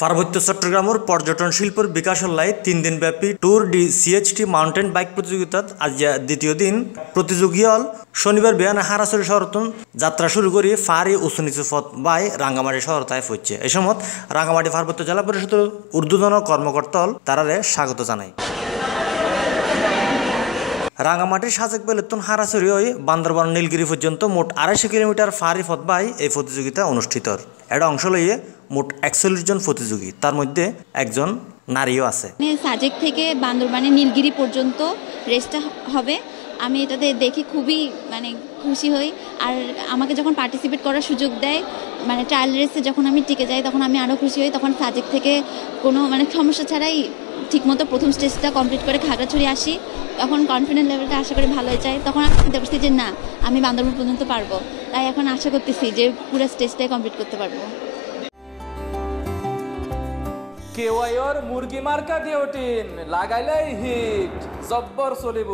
পার্বত্য চট্টগ্রামের পর্যটন শিল্পের বিকাশের লাই 3 দিনব্যাপী ট্যুর ডি সিএচটি মাউন্টেন বাইক প্রতিযোগিতাত আজ দ্বিতীয় দিন প্রতিযোগী হল শনিবার বিয়ানে হারাসরি শহরতন যাত্রা শুরু করে ফারি উঁচু নিচু পথ বাই রাঙ্গামাটি শহর তাই হচ্ছে এই সময় রাঙ্গামাটি পার্বত্য জেলা পরিষদের ঊর্ধ্বতন কর্মকর্তা হল তারারে স্বাগত জানায়। রাঙ্গামাটির সাজেক বেলেতন হারাসরি হয়ে বান্দরবান নীলগিরি পর্যন্ত মোট 250 কিলোমিটার ফারি পথ বাই এই প্রতিযোগিতা অনুষ্ঠিত। এটা অংশ লইয়ে মোট 41 জন প্রতিযোগী, তার মধ্যে একজন নারীও আছে। সাজেক থেকে বান্দরবানের নীলগিরি পর্যন্ত রেসটা হবে, আমি এটাতে দেখে খুবই খুশি হই। আর আমাকে যখন পার্টিসিপেট করার সুযোগ দেয় ট্রায়াল রেসে যখন আমি টিকে যাই তখন আমি আরও খুশি হই। তখন সাজেক থেকে কোনো সমস্যা ছাড়াই ঠিকমতো প্রথম স্টেজটা কমপ্লিট করে খাগড়াছড়ি আসি, তখন কনফিডেন্স লেভেলটা আশা করি ভালো হয়ে যায়। তখন আমি চিন্তা করছি যে না, আমি বান্দরবান পর্যন্ত পারবো, তাই এখন আশা করতেছি যে পুরো স্টেজটাই কমপ্লিট করতে পারবো। কেওয়াইর মুরগি মার্কা ডিওটিন লাগাইলেই হিট জব্বর চলিব।